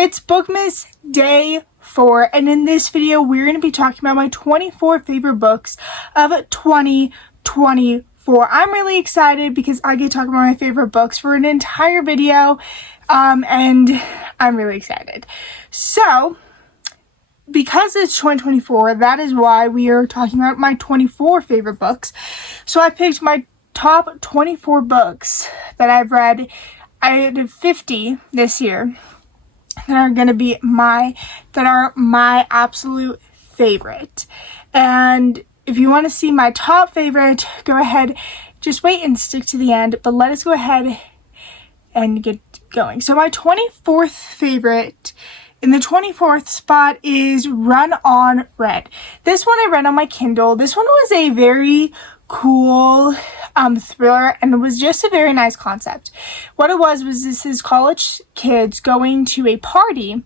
It's Bookmas Day 4, and in this video we're going to be talking about my 24 favorite books of 2024. I'm really excited because I get to talk about my favorite books for an entire video, and I'm really excited. So, because it's 2024, that is why we are talking about my 24 favorite books. So I picked my top 24 books that I've read out of 50 this year that are going to be my absolute favorite. And if you want to see my top favorite, go ahead, just wait and stick to the end, but let us go ahead and get going. So my 24th favorite, in the 24th spot, is Run on Red. This one I read on my Kindle. This one was a very cool thriller, and it was just a very nice concept. What it was this is college kids going to a party,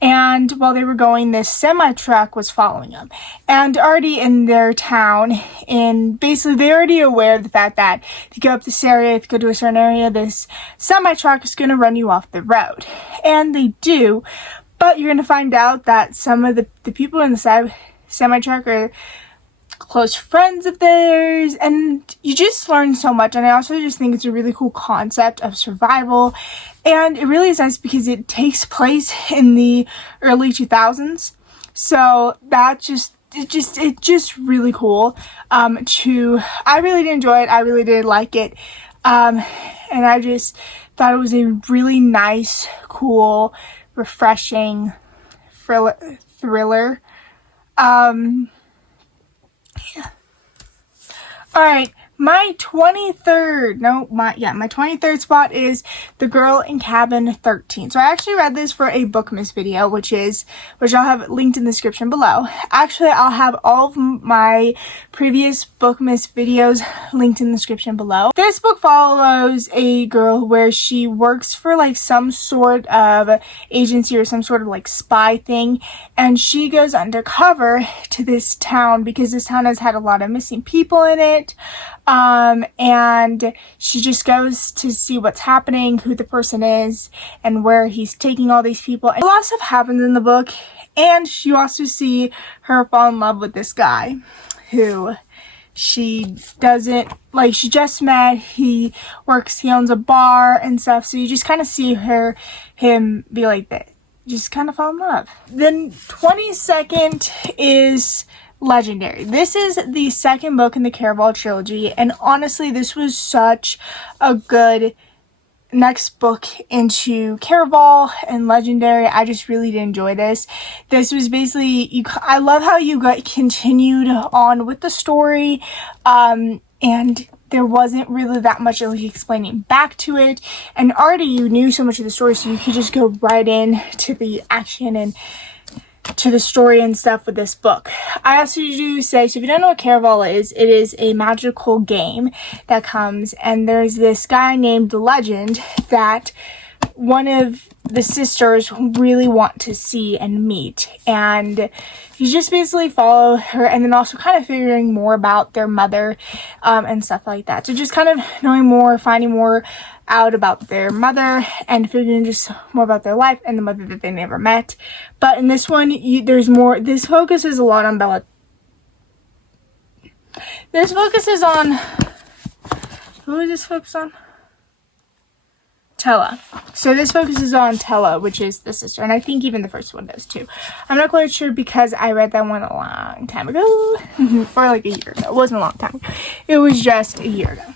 and while they were going, this semi-truck was following them. And already in their town, and basically they're already aware of the fact that if you go up this area, if you go to a certain area, this semi-truck is going to run you off the road. And they do, but you're going to find out that some of the people in the semi-truck are close friends of theirs, and you just learn so much. And I also just think it's a really cool concept of survival, and it really is nice because it takes place in the early 2000s, so that just really cool. I really did enjoy it. I really did like it, and I just thought it was a really nice, cool, refreshing thriller. Yeah. Alright, my 23rd spot is The Girl in Cabin 13. So I actually read this for a Bookmas video, which I'll have linked in the description below. Actually, I'll have all of my previous Bookmas videos linked in the description below. This book follows a girl where she works for like some sort of agency or some sort of like spy thing, and she goes undercover to this town because this town has had a lot of missing people in it. And she just goes to see what's happening, who the person is, and where he's taking all these people. And a lot of stuff happens in the book, and you also see her fall in love with this guy who she just met. He owns a bar and stuff, so you just kind of see him be like that, just kind of fall in love. Then 22nd is Legendary. This is the second book in the Caraval trilogy, and honestly, this was such a good next book into Caraval and Legendary. I just really did enjoy this. This was basically, I love how you got continued on with the story, and there wasn't really that much like explaining back to it, and already you knew so much of the story, so you could just go right in to the action and to the story and stuff with this book. I also do say, so if you don't know what Caraval is, it is a magical game that comes, and there's this guy named Legend that one of the sisters really want to see and meet, and you just basically follow her, and then also kind of figuring more about their mother and stuff like that. So just kind of knowing more, finding more out about their mother, and figuring just more about their life and the mother that they never met. But in this one, there's more. This focuses a lot on Bella. This focuses on, who is this focused on? Tella. So this focuses on Tella, which is the sister, and I think even the first one does too. I'm not quite sure because I read that one a long time ago, or like a year ago. It wasn't a long time ago. It was just a year ago.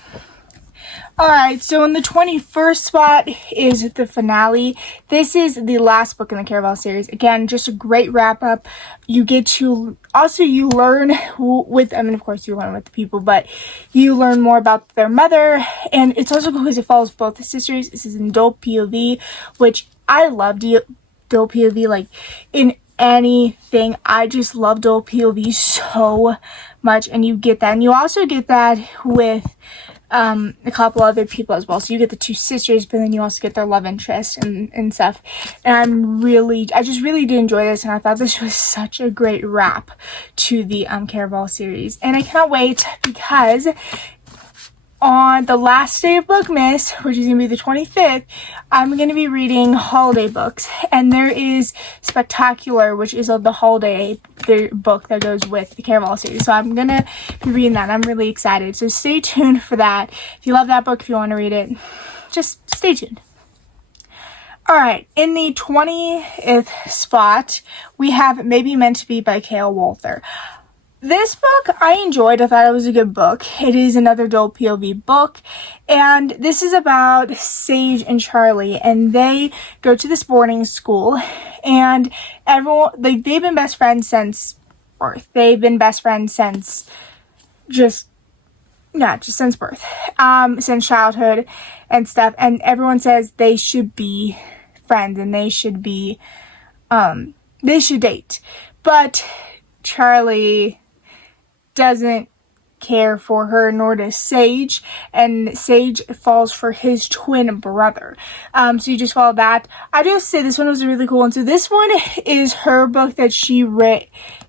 Alright, so in the 21st spot is the finale. This is the last book in the Caraval series. Again, just a great wrap-up. You get to, also you learn with, I mean, of course you learn with the people, but you learn more about their mother, and it's also because it follows both the sisters. This is in dual POV, which I love dual POV, like, in anything. I just love dual POV so much, and you get that. And you also get that with a couple other people as well. So you get the two sisters, but then you also get their love interest and stuff. And I just really did enjoy this, and I thought this was such a great wrap to the Caraval series. And I cannot wait because on the last day of Bookmas, which is going to be the 25th, I'm going to be reading holiday books. And there is Spectacular, which is the holiday book that goes with the Caraval series. So I'm going to be reading that. I'm really excited. So stay tuned for that. If you love that book, if you want to read it, just stay tuned. Alright, in the 20th spot, we have Maybe Meant to Be by Kale Walther. This book I enjoyed. I thought it was a good book. It is another adult POV book, and this is about Sage and Charlie, and they go to this boarding school, and everyone, like, they've been best friends since birth. They've been best friends since since birth, since childhood and stuff, and everyone says they should be friends and they should date, but Charlie doesn't care for her, nor does Sage, and Sage falls for his twin brother. So you just follow that. I just say this one was really cool, and so this one is her book that she wrote.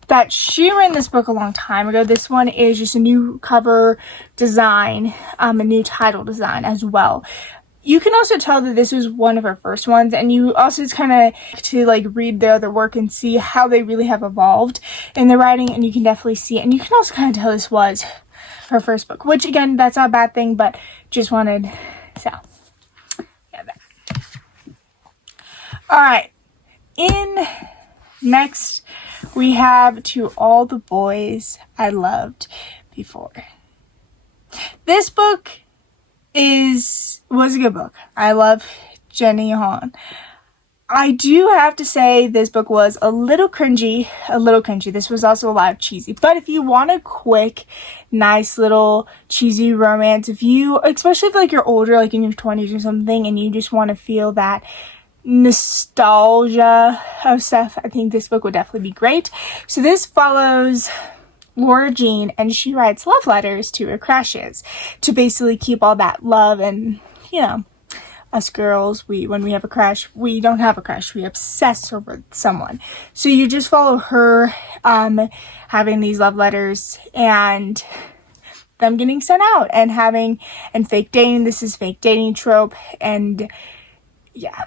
This book a long time ago. This one is just a new cover design, a new title design as well. You can also tell that this was one of her first ones, and you also just kind of to like read their other work and see how they really have evolved in their writing, and you can definitely see it. And you can also kind of tell this was her first book, which again, that's not a bad thing, but just wanted, so yeah, that. Alright, next we have To All the Boys I Loved Before. This book was a good book. I love Jenny Han. I do have to say this book was a little cringy. This was also a lot of cheesy. But if you want a quick, nice little cheesy romance, especially if like you're older, like in your 20s or something, and you just want to feel that nostalgia of stuff, I think this book would definitely be great. So this follows Laura Jean, and she writes love letters to her crushes to basically keep all that love. And us girls, when we have a crush, we don't have a crush, we obsess over someone. So you just follow her having these love letters and them getting sent out and fake dating. This is fake dating trope, and yeah,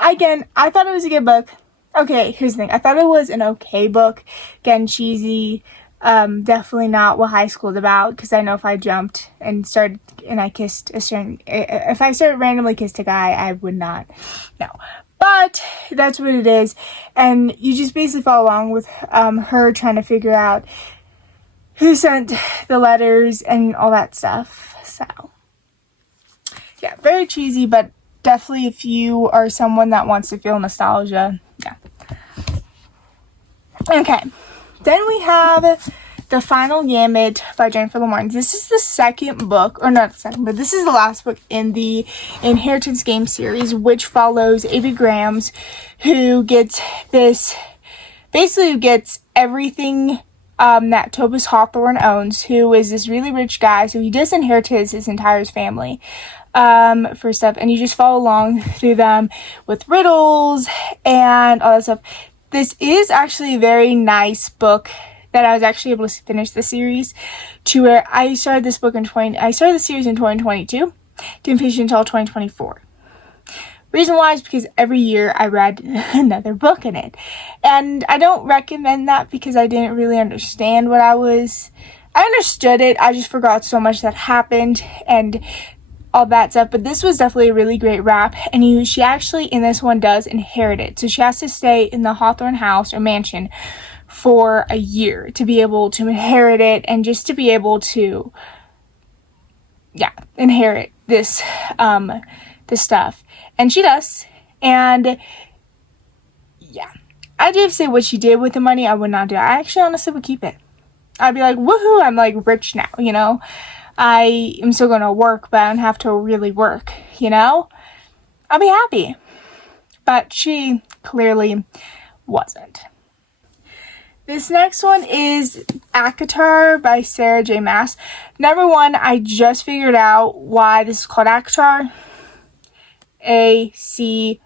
again, I thought it was a good book. Okay, here's the thing. I thought it was an okay book. Again, cheesy. Definitely not what high school is about, because I know if I jumped and I kissed if I started randomly kissed a guy, I would not. No. But that's what it is. And you just basically follow along with her trying to figure out who sent the letters and all that stuff. So, yeah, very cheesy, but definitely if you are someone that wants to feel nostalgia, yeah. Okay, then we have The Final Gambit by Jennifer Lamar. This is the second book, or not the second, but this is the last book in the Inheritance Game series, which follows Avery Grahams, who gets everything that Tobias Hawthorne owns, who is this really rich guy. So he just inherited his entire family for stuff, and you just follow along through them with riddles and all that stuff. This is actually a very nice book that I was actually able to finish the series, to where I started the series in 2022, didn't finish it until 2024. Reason why is because every year I read another book in it, and I don't recommend that because I didn't really understand I understood it, I just forgot so much that happened and all that stuff. But this was definitely a really great wrap, and she actually in this one does inherit it, so she has to stay in the Hawthorne house or mansion for a year to be able to inherit it, and just to be able to inherit this stuff. And she does, and yeah, I do have to say what she did with the money I would not do. I actually honestly would keep it. I'd be like, woohoo, I'm like rich now, I am still going to work, but I don't have to really work, I'll be happy. But she clearly wasn't. This next one is ACOTAR by Sarah J. Maas. Number one, I just figured out why this is called ACOTAR. ACOTAR.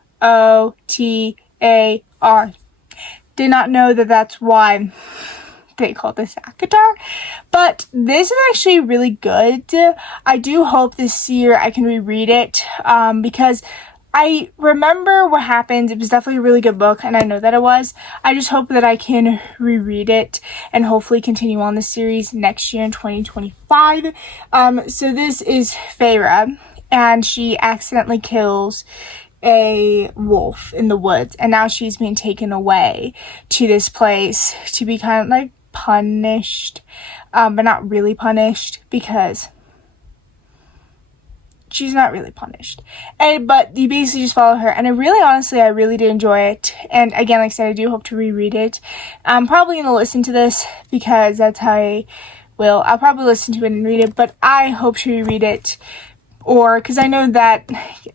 Did not know that that's why they call the sack guitar. But this is actually really good. I do hope this year I can reread it because I remember what happened. It was definitely a really good book, and I know that it was. I just hope that I can reread it and hopefully continue on the series next year in 2025. So this is Feyre, and she accidentally kills a wolf in the woods, and now she's being taken away to this place to be kind of like punished, but not really punished because she's not really punished. But you basically just follow her, and I really did enjoy it. And again, like I said, I do hope to reread it. I'm probably going to listen to this because that's how I will. I'll probably listen to it and read it, but I hope to reread it. Or, because I know that,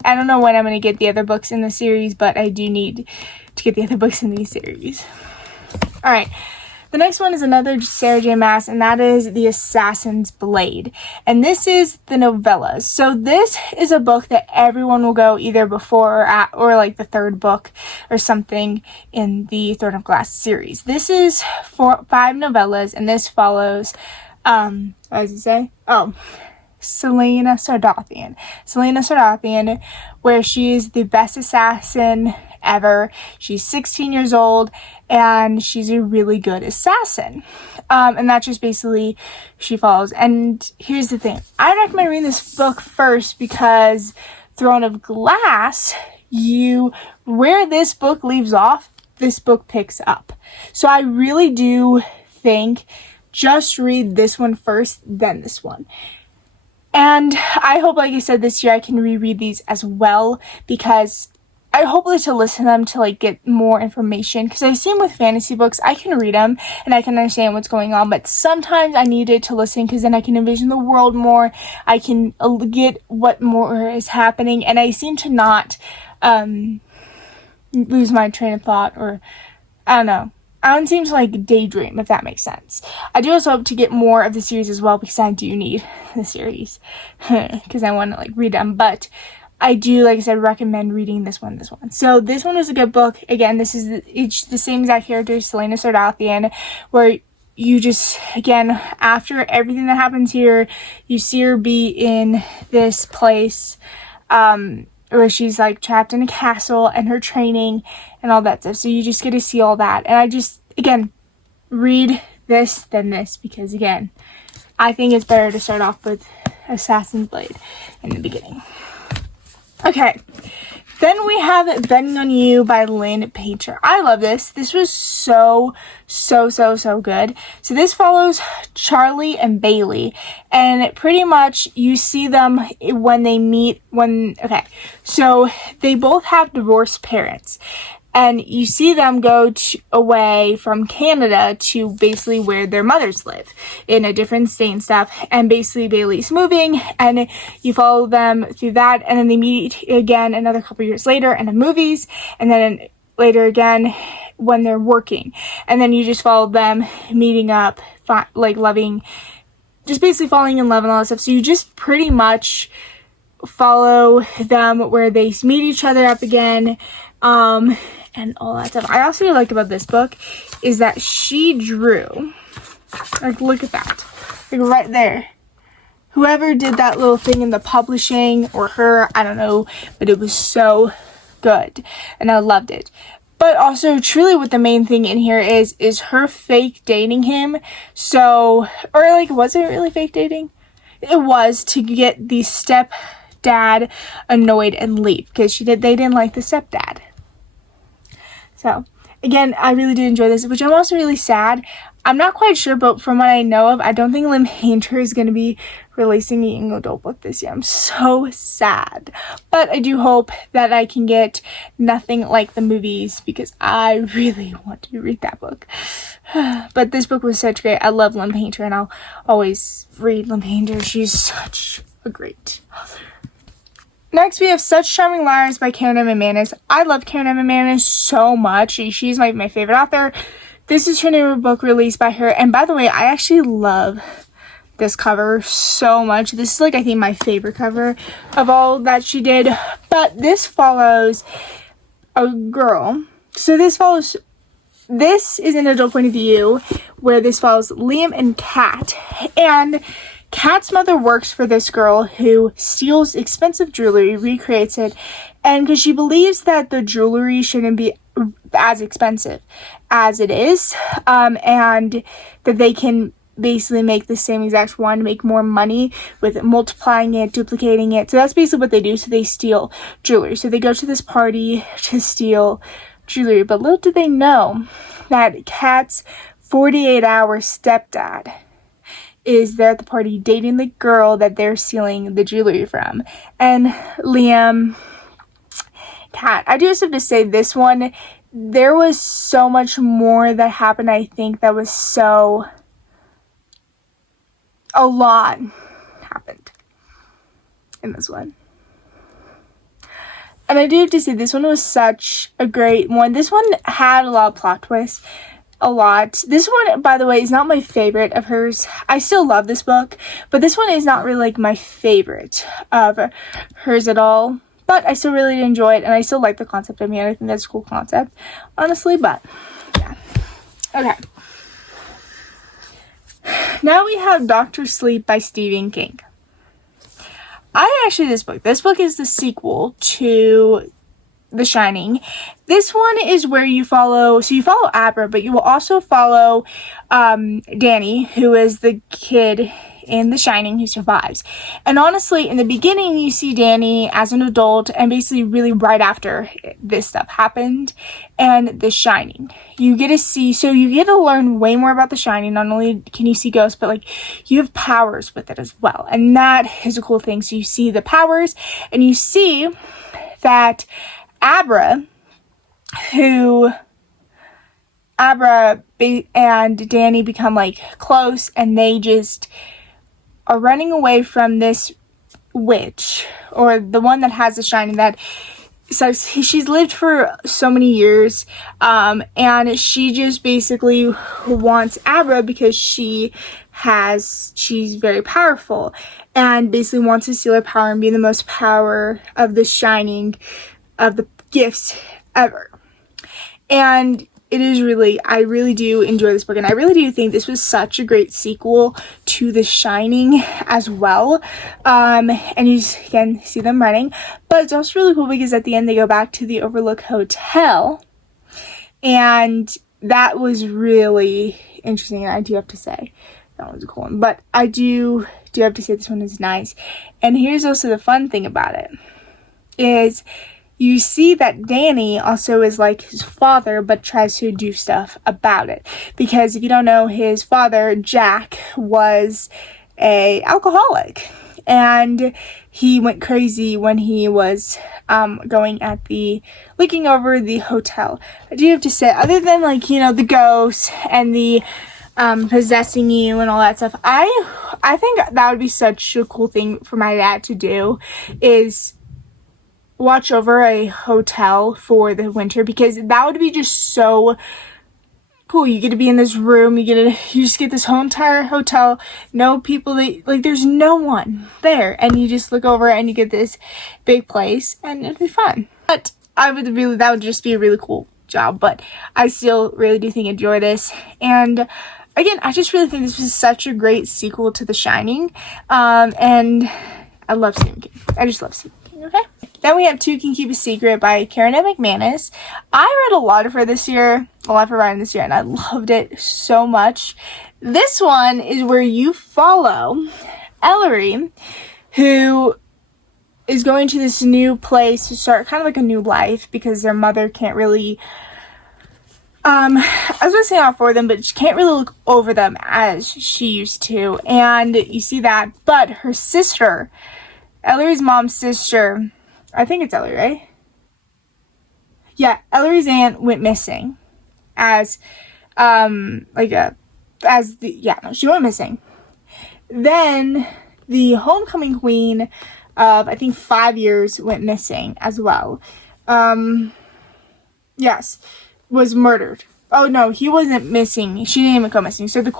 I don't know when I'm going to get the other books in the series, but I do need to get the other books in these series. Alright. The next one is another Sarah J. Maas, and that is The Assassin's Blade. And this is the novellas. So this is a book that everyone will go either before or at, or like the third book or something in the Throne of Glass series. This is 5 novellas, and this follows, what does it say? Selena Sardathian, where she is the best assassin ever. She's 16 years old, and she's a really good assassin. And that's just basically she follows. And here's the thing. I recommend reading this book first because Throne of Glass, where this book leaves off, this book picks up. So I really do think just read this one first, then this one. And I hope, like I said, this year I can reread these as well, because I hope to listen to them to like get more information, because I assume with fantasy books I can read them and I can understand what's going on, but sometimes I needed to listen because then I can envision the world more. I can get what more is happening, and I seem to not lose my train of thought, or I don't know. I don't seem to like daydream, if that makes sense. I do also hope to get more of the series as well, because I do need the series because I want to like read them. But I do, like I said, recommend reading this one. So this one was a good book. Again, this is the same exact character, Selena Sardathian, where you just, again, after everything that happens here, you see her be in this place where she's like trapped in a castle, and her training and all that stuff. So you just get to see all that. And I just, again, read this than this, because again, I think it's better to start off with Assassin's Blade in the beginning. Okay, then we have Betting on You by Lynn Painter. I love this. This was so good. So this follows Charlie and Bailey, and pretty much you see them when they meet so they both have divorced parents, and you see them go away from Canada to basically where their mothers live in a different state and stuff. And basically Bailey's moving, and you follow them through that. And then they meet again another couple years later in the movies. And then later again when they're working. And then you just follow them meeting up, like loving, just basically falling in love and all that stuff. So you just pretty much follow them where they meet each other up again. And all that stuff. I also like about this book is that she drew, like, look at that, like right there. Whoever did that little thing in the publishing, or her, I don't know, but it was so good, and I loved it. But also, truly, what the main thing in here is her fake dating him. So, or like, was it really fake dating? It was, to get the stepdad annoyed and leave, because they didn't like the stepdad. So, again, I really did enjoy this, which I'm also really sad. I'm not quite sure, but from what I know of, I don't think Lynn Painter is going to be releasing a young adult book this year. I'm so sad. But I do hope that I can get Nothing Like the Movies, because I really want to read that book. But this book was such great. I love Lynn Painter, and I'll always read Lynn Painter. She's such a great author. Next, we have Such Charming Liars by Karen M. McManus. I love Karen M. McManus so much. She's my favorite author. This is her new book released by her. And by the way, I actually love this cover so much. This is like, I think, my favorite cover of all that she did. But this follows a girl. So this follows this is an adult point of view where this follows Liam and Kat. And Kat's mother works for this girl who steals expensive jewelry, recreates it, and because she believes that the jewelry shouldn't be as expensive as it is, and that they can basically make the same exact one to make more money with multiplying it, duplicating it. So that's basically what they do. So they steal jewelry. So they go to this party to steal jewelry. But little do they know that Kat's 48-hour stepdad is there at the party dating the girl that they're stealing the jewelry from. And Liam, Kat, I do have to say this one, there was so much more that happened, I think, that was so... a lot happened in this one. And I do have to say, this one was such a great one. This one had a lot of plot twists. A lot. This one, by the way, is not my favorite of hers. I still love this book, but this one is not really like my favorite of hers at all. But I still really enjoy it, and I still like the concept. I mean, I think that's a cool concept, honestly, but yeah. Okay. Now we have Dr. Sleep by Stephen King. I actually this book is the sequel to The Shining. This one is where you follow Abra, but you will also follow Danny, who is the kid in The Shining who survives. And honestly, in the beginning, you see Danny as an adult, and basically really right after this stuff happened and The Shining. You get to learn way more about The Shining. Not only can you see ghosts, but like you have powers with it as well. And that is a cool thing. So you see the powers, and you see that Abra and Danny become like close, and they just are running away from this witch, or the one that has the shining, that so she's lived for so many years, and she just basically wants Abra because she's very powerful, and basically wants to steal her power and be the most power of the shining of the gifts ever. And it is I really do enjoy this book, and I really do think this was such a great sequel to The Shining as well. And you can see them running, but it's also really cool because at the end they go back to the Overlook Hotel, and that was really interesting. And I do have to say that was a cool one, but I do have to say this one is nice. And here's also the fun thing about it is, you see that Danny also is like his father, but tries to do stuff about it. Because if you don't know, his father, Jack, was an alcoholic. And he went crazy when he was looking over the hotel. I do have to say, other than the ghosts and the possessing you and all that stuff, I think that would be such a cool thing for my dad to do, is watch over a hotel for the winter, because that would be just so cool. You get to be in this room, you just get this whole entire hotel, no people, there's no one there, and you just look over and you get this big place, and it'd be fun. But that would just be a really cool job. But I still really do enjoy this, and again, I just really think this was such a great sequel to The Shining, and I love Stephen King. I just love Stephen King. Okay. Then we have Two Can Keep a Secret by Karen M. McManus. I read a lot of her writing this year, and I loved it so much. This one is where you follow Ellery, who is going to this new place to start kind of like a new life, because their mother can't really, I was going to say not for them, but she can't really look over them as she used to. And you see that, but her sister, Ellery's mom's sister, I think it's Ellery, right? Yeah, Ellery's aunt went missing she went missing. Then the homecoming queen of, I think, 5 years went missing as well. Yes, was murdered oh no, he wasn't missing. She didn't even go missing. So the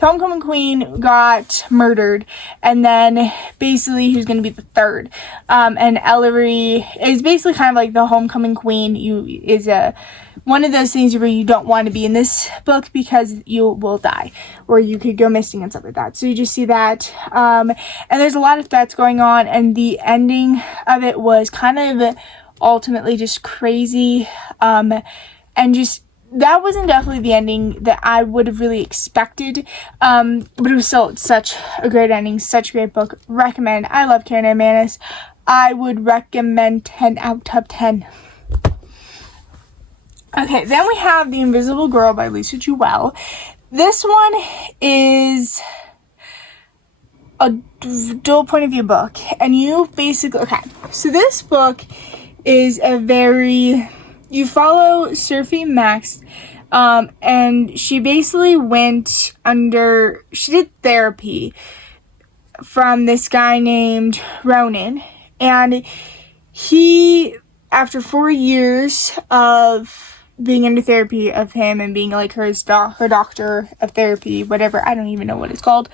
homecoming queen got murdered, and then basically who's going to be the third. And Ellery is basically kind of like the homecoming queen. One of those things where you don't want to be in this book because you will die, or you could go missing and stuff like that. So you just see that, and there's a lot of threats going on, and the ending of it was kind of ultimately just crazy, and just that wasn't definitely the ending that I would have really expected, but it was still such a great ending, such a great book. Recommend. I love Karen and Manis. I would recommend 10 out of 10. Okay, then we have The Invisible Girl by Lisa Jewell. This one is a dual point of view book, and you basically, okay, so this book is you follow Surfy Max, and she basically she did therapy from this guy named Ronan, and he, after 4 years of being under therapy of him and being like her doctor of therapy, whatever, I don't even know what it's called,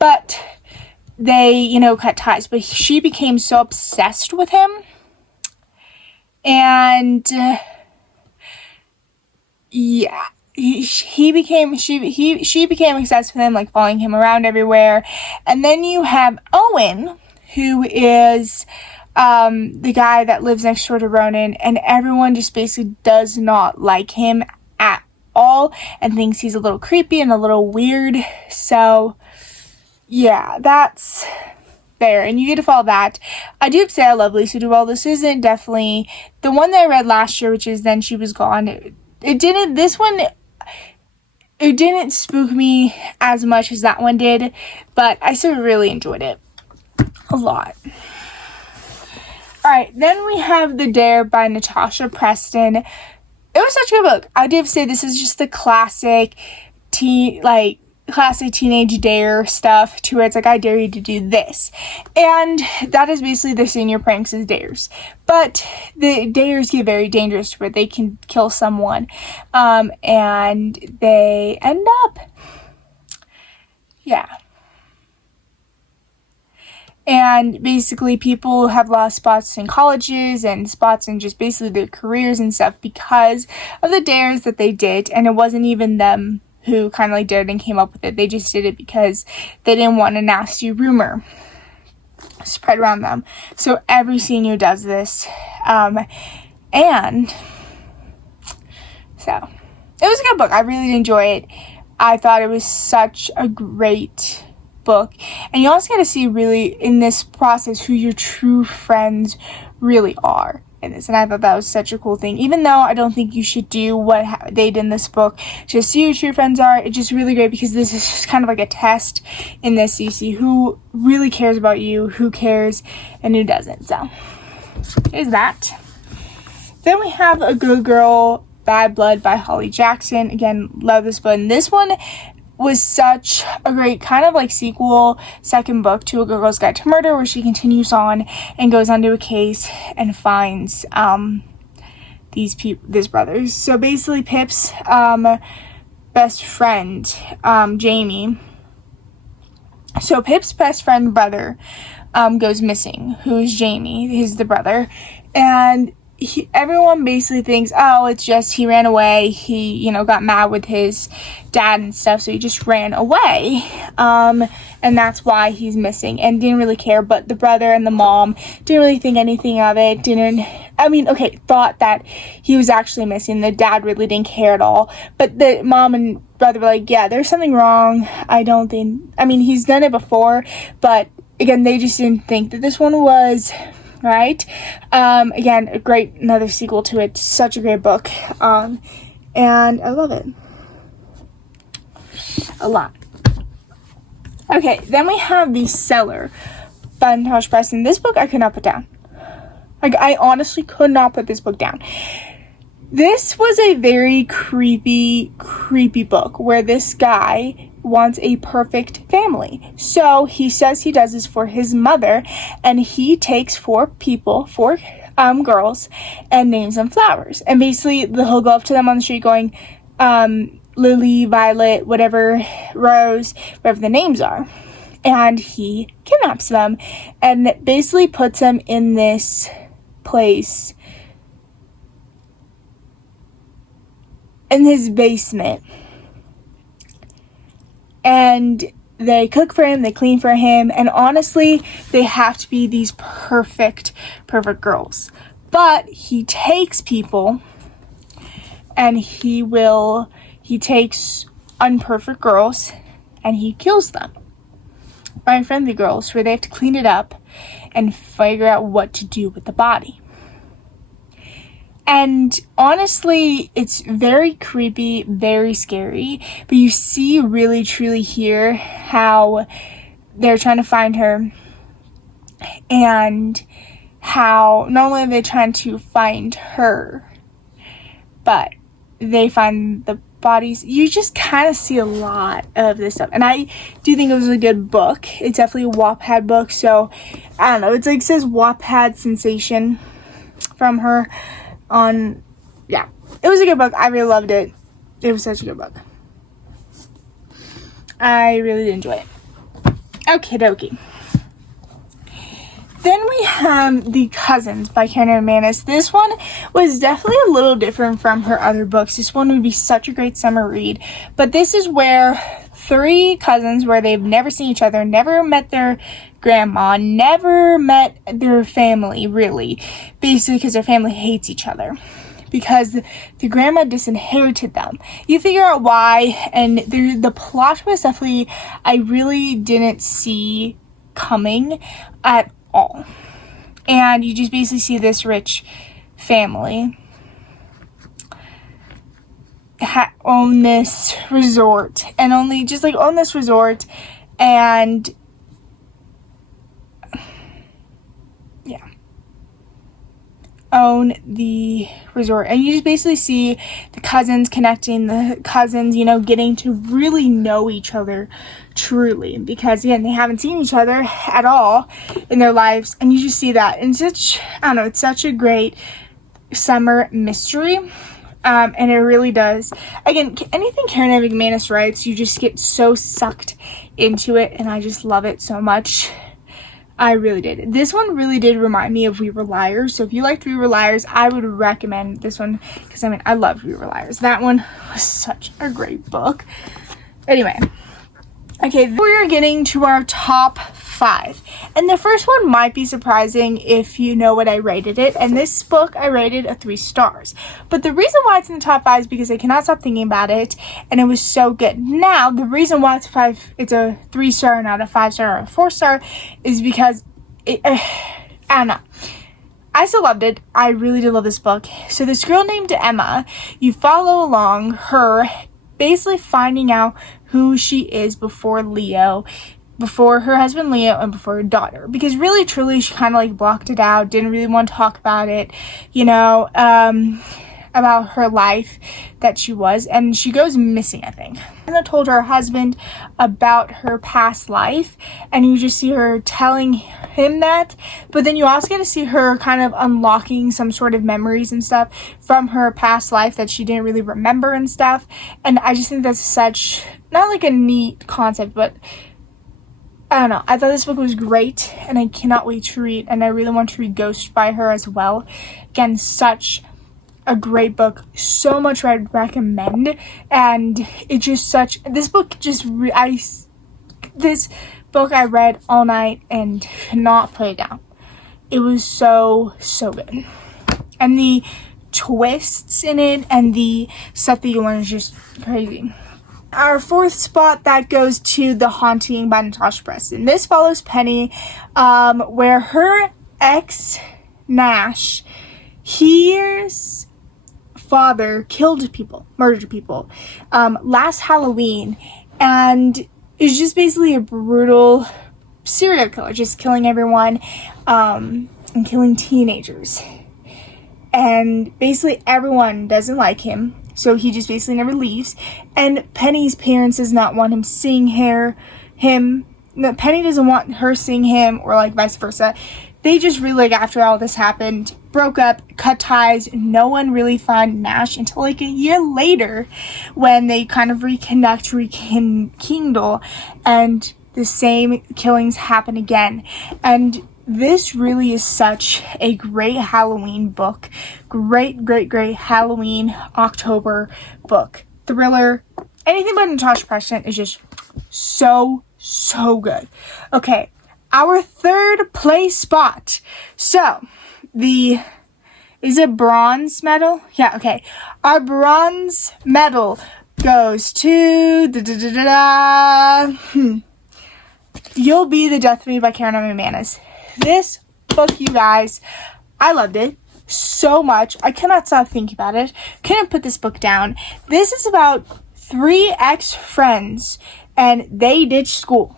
but they, cut ties, but she became so obsessed with him, and yeah, she became obsessed with him, like following him around everywhere. And then you have Owen, who is the guy that lives next door to Ronan, and everyone just basically does not like him at all and thinks he's a little creepy and a little weird. So yeah, that's there, and you get to follow that. I do say I love Lisa Jewell. This isn't definitely the one that I read last year, which is Then She Was Gone. It didn't spook me as much as that one did, but I still really enjoyed it a lot. Alright, then we have The Dare by Natasha Preston. It was such a good book. I do have to say this is just the classic teenage dare stuff, to where it's like, I dare you to do this. And that is basically the senior pranks as dares. But the dares get very dangerous, where they can kill someone. And they end up, yeah. And basically people have lost spots in colleges and spots in just basically their careers and stuff because of the dares that they did. And it wasn't even them who kind of like dared and came up with it. They just did it because they didn't want a nasty rumor spread around them. So every senior does this. And so it was a good book. I really did enjoy it. I thought it was such a great book, and you also get to see really in this process who your true friends really are in this, and I thought that was such a cool thing. Even though I don't think you should do what they did in this book, just see who your true friends are. It's just really great because this is just kind of like a test in this. You see who really cares about you, who cares, and who doesn't. So there's that. Then we have A Good Girl, Bad Blood by Holly Jackson. Again, love this book, and this one was such a great kind of like sequel, second book to A Good Girl's Guide to Murder, where she continues on and goes onto a case and finds these brothers. So basically Pip's best friend, Jamie. So Pip's best friend brother goes missing, who is Jamie, he's the brother, and everyone basically thinks, oh, it's just he ran away, he, got mad with his dad and stuff, so he just ran away, and that's why he's missing, and didn't really care. But the brother and the mom didn't really think anything of it, thought that he was actually missing. The dad really didn't care at all, but the mom and brother were like, yeah, there's something wrong. He's done it before, but again, they just didn't think that this one was right. Again, another sequel to it. Such a great book. And I love it a lot. Okay, then we have The Cellar by Natasha Preston. This book I could not put down. I honestly could not put this book down. This was a very creepy book where this guy wants a perfect family. So he says he does this for his mother, and he takes four girls, and names them flowers. And basically he'll go up to them on the street going, Lily, Violet, whatever, Rose, whatever the names are. And he kidnaps them and basically puts them in this place in his basement. And they cook for him, they clean for him, and honestly, they have to be these perfect girls. But he takes people, and he takes unperfect girls, and he kills them. By friendly girls, where they have to clean it up and figure out what to do with the body. And honestly, it's very creepy, very scary, but you see really truly here how they're trying to find her, and how not only are they trying to find her, but they find the bodies. You just kind of see a lot of this stuff, and I do think it was a good book. It's definitely a Wattpad book, so I don't know, it's like, it says Wattpad sensation from her on. Yeah, it was a good book. I really loved it. It was such a good book. I really did enjoy it. Okie dokie. Then we have The Cousins by Karen McManus. This one was definitely a little different from her other books. This one would be such a great summer read. But this is where 3 cousins, where they've never seen each other, never met their grandma, never met their family, really. Basically because their family hates each other. Because the grandma disinherited them. You figure out why, and the plot was definitely, I really didn't see coming at all. And you just basically see this rich family own this resort, and only just like own this resort, and yeah, own the resort. And you just basically see the cousins connecting, the cousins, you know, getting to really know each other truly, because again, they haven't seen each other at all in their lives, and you just see that. And such, I don't know, it's such a great summer mystery. And it really does. Again, anything Karen McManus writes, you just get so sucked into it, and I just love it so much. I really did. This one really did remind me of We Were Liars. So if you liked We Were Liars, I would recommend this one, because I mean, I loved We Were Liars. That one was such a great book. Anyway, okay, we're getting to our top 5. And the first one might be surprising if you know what I rated it. And this book, I rated a 3 stars. But the reason why it's in the top 5 is because I cannot stop thinking about it, and it was so good. Now, the reason why it's a 3 star, not a 5-star or a 4-star, is because I don't know. I still loved it. I really did love this book. So this girl named Emma, you follow along her basically finding out who she is before her husband Leo, and before her daughter. Because really, truly, she kind of like blocked it out, didn't really want to talk about it, you know, about her life that she was. And she goes missing, I think. And I told her husband about her past life, and you just see her telling him that. But then you also get to see her kind of unlocking some sort of memories and stuff from her past life that she didn't really remember and stuff. And I just think that's such, not like a neat concept, but I don't know. I thought this book was great, and I cannot wait to read, and I really want to read Ghost by her as well. Again, such a great book. So much I'd recommend, and it just such, this book just, this book I read all night and could not put it down. It was so good. And the twists in it and the stuff that you learn is just crazy. Our 4th spot, that goes to The Haunting by Natasha Preston. This follows Penny, where her ex, Nash, his father murdered people, last Halloween, and it's just basically a brutal serial killer, just killing everyone, and killing teenagers. And basically everyone doesn't like him. So he just basically never leaves. And Penny's parents does not want him seeing him. No, Penny doesn't want her seeing him, or like vice versa. They just really, like, after all this happened, broke up, cut ties. No one really found Nash until like a year later when they kind of rekindle, and the same killings happen again. And this really is such a great Halloween book. Great Halloween October book. Thriller. Anything but Natasha Preston is just so good. Okay, our third place spot. So, is it bronze medal? Yeah, okay. Our bronze medal goes to You'll Be the Death of Me by Karen McManus. This book, you guys, I loved it so much. I cannot stop thinking about it. Couldn't put this book down. This is about 3 ex-friends, and they ditched school.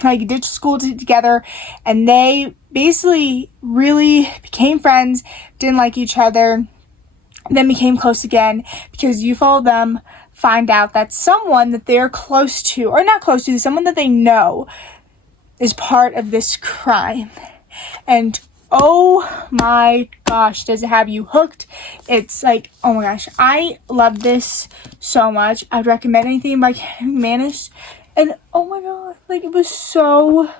Together, and they basically really became friends, didn't like each other, then became close again, because you follow them, find out that someone that they're close to, or not close to, someone that they know is part of this crime. And oh my gosh, does it have you hooked. It's like, oh my gosh, I love this so much. I'd recommend anything by Karen McManus. And oh my god, like it was so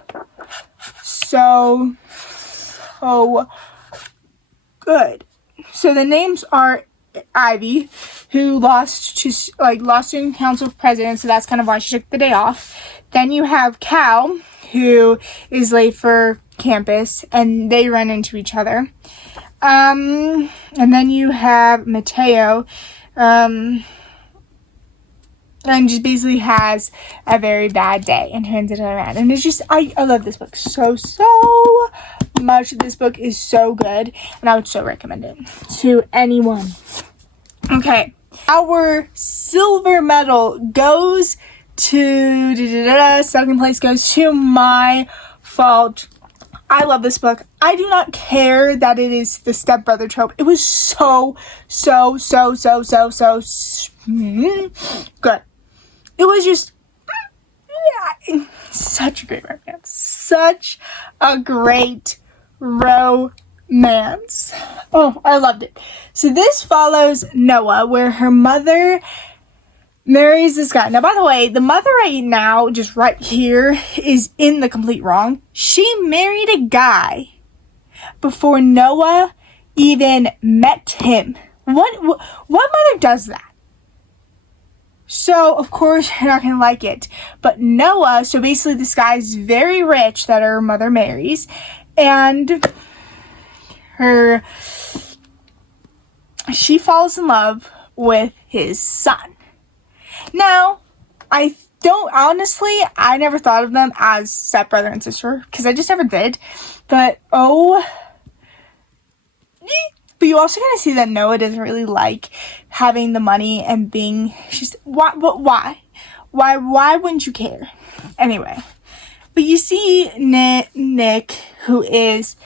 good. So the names are Ivy, who lost student council president, so that's kind of why she took the day off. Then you have Cal, who is late for campus, and they run into each other. And then you have Mateo, and just basically has a very bad day and turns it around. And it's just, I love this book so much. This book is so good, and I would so recommend it to anyone. Okay, our silver medal goes to, second place goes to My Fault. I love this book. I do not care that it is the stepbrother trope. It was so good. It was just such a great romance. Such a great romance. Oh, I loved it. So this follows Noah, where her mother marries this guy. Now, by the way, the mother right now, just right here, is in the complete wrong. She married a guy before Noah even met him. What mother does that? So, of course, you're not going to like it. But Noah, so basically this guy's very rich that her mother marries. And she falls in love with his son. Now, I never thought of them as stepbrother and sister, because I just never did. But you also kind of see that Noah doesn't really like having the money and being, why wouldn't you care? Anyway, but you see Nick, who is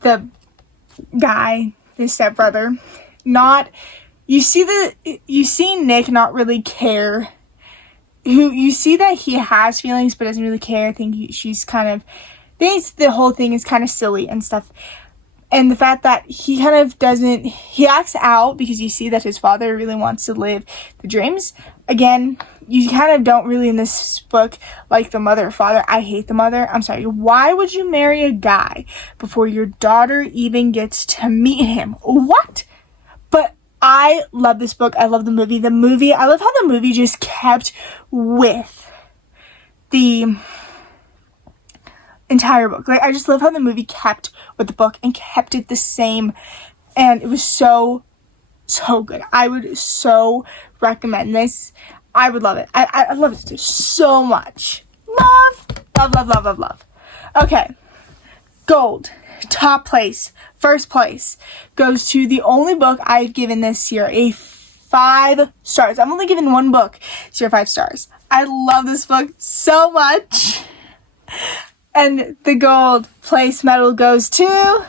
the guy, his stepbrother, you see Nick not really care. You see that he has feelings but doesn't really care. I think she's kind of thinks the whole thing is kind of silly and stuff. And the fact that he kind of he acts out because you see that his father really wants to live the dreams. Again, you kind of don't really in this book like the mother or father. I hate the mother. I'm sorry. Why would you marry a guy before your daughter even gets to meet him? What? But I love this book. I love the movie. I love how the movie just kept with the entire book. Like, I just love how the movie kept with the book and kept it the same. And it was so good. I would so recommend this. I would love it. I love it so much. Love. Okay. Gold. Top place. First place goes to the only book I've given this year a 5 stars. I'm only giving one book this year 5 stars. I love this book so much. And the gold place medal goes to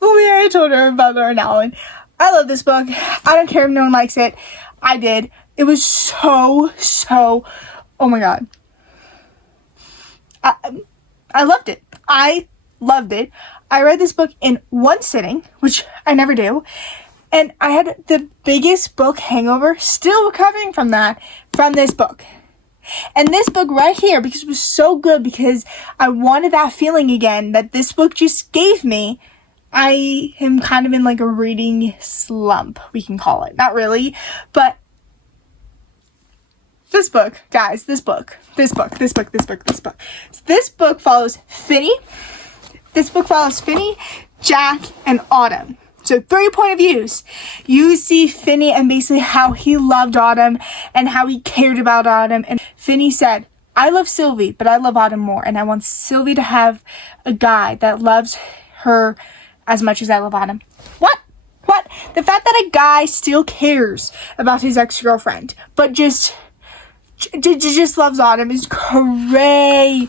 I told her about Lauren Allen. I love this book. I don't care if no one likes it. I did. It was so oh my god. I loved it. I loved it. I read this book in one sitting, which I never do. And I had the biggest book hangover, still recovering from this book. And this book right here, because it was so good, because I wanted that feeling again that this book just gave me. I am kind of in like a reading slump, we can call it. Not really, but this book, guys, this book follows Finny. This book follows Finny, Jack, and Autumn. So 3 point of views. You see Finny and basically how he loved Autumn and how he cared about Autumn. And Finny said, I love Sylvie, but I love Autumn more. And I want Sylvie to have a guy that loves her as much as I love Autumn. What? The fact that a guy still cares about his ex-girlfriend, but just loves Autumn is crazy.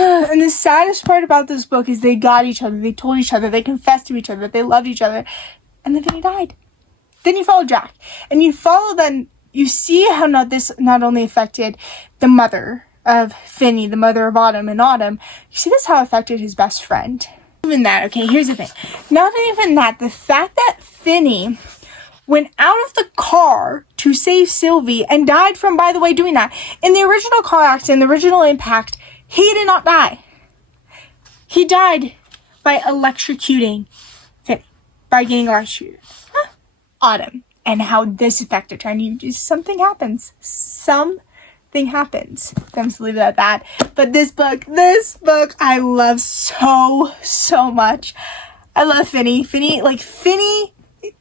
And the saddest part about this book is they got each other, they told each other, they confessed to each other that they loved each other, and then he died. Then you follow Jack, and you see how this not only affected the mother of Finny, the mother of Autumn, and Autumn, you see this how it affected his best friend. Even that, okay, here's the thing. Not even that, the fact that Finny went out of the car to save Sylvie and died from, by the way, doing that. In the original car accident, the original impact, he did not die. He died by electrocuting Finny, by getting electrocuted. Autumn, and how this affected her, and something happens. Something happens. I'm just leave it at that. But this book, I love so much. I love Finny. Finny,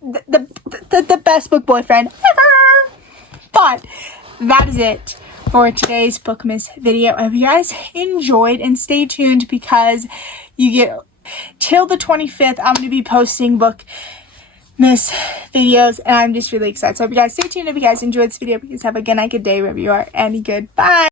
the best book boyfriend ever. But that is it for today's Bookmas video. I hope you guys enjoyed, and stay tuned because you get till the 25th. I'm going to be posting Bookmas videos, and I'm just really excited. So I hope you guys stay tuned. If you guys enjoyed this video, please have a good night, good day, wherever you are, and goodbye.